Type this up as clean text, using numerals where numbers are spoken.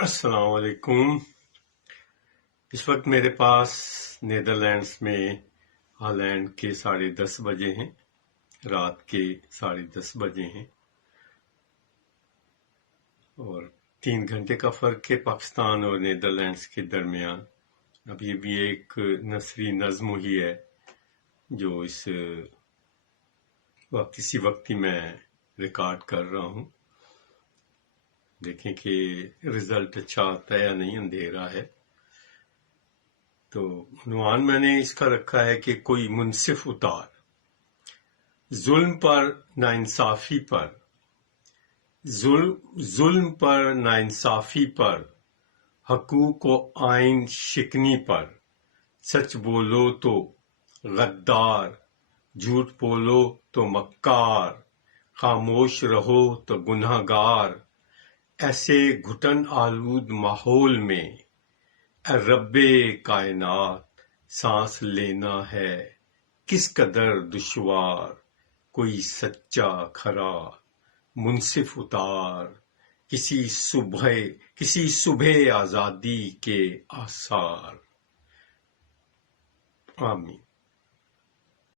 السلام علیکم۔ اس وقت میرے پاس نیدرلینڈز میں ہالینڈ کے 10:30 بجے ہیں، رات کے 10:30 بجے ہیں، اور 3 گھنٹے کا فرق ہے پاکستان اور نیدرلینڈز کے درمیان۔ اب یہ بھی ایک نثری نظم ہی ہے جو اسی وقت ہی میں ریکارڈ کر رہا ہوں۔ دیکھیں کہ رزلٹ اچھا آتا ہے یا نہیں، اندھیرا ہے۔ تو عنوان میں نے اس کا رکھا ہے کہ کوئی منصف اتار، ظلم پر ناانصافی پر، ظلم پر ناانصافی پر، حقوق و آئین شکنی پر، سچ بولو تو غدار، جھوٹ بولو تو مکار، خاموش رہو تو گنہگار۔ ایسے گھٹن آلود ماحول میں اے رب کائنات سانس لینا ہے کس قدر دشوار۔ کوئی سچا کھرا منصف اتار، کسی صبح آزادی کے آثار۔ آمین۔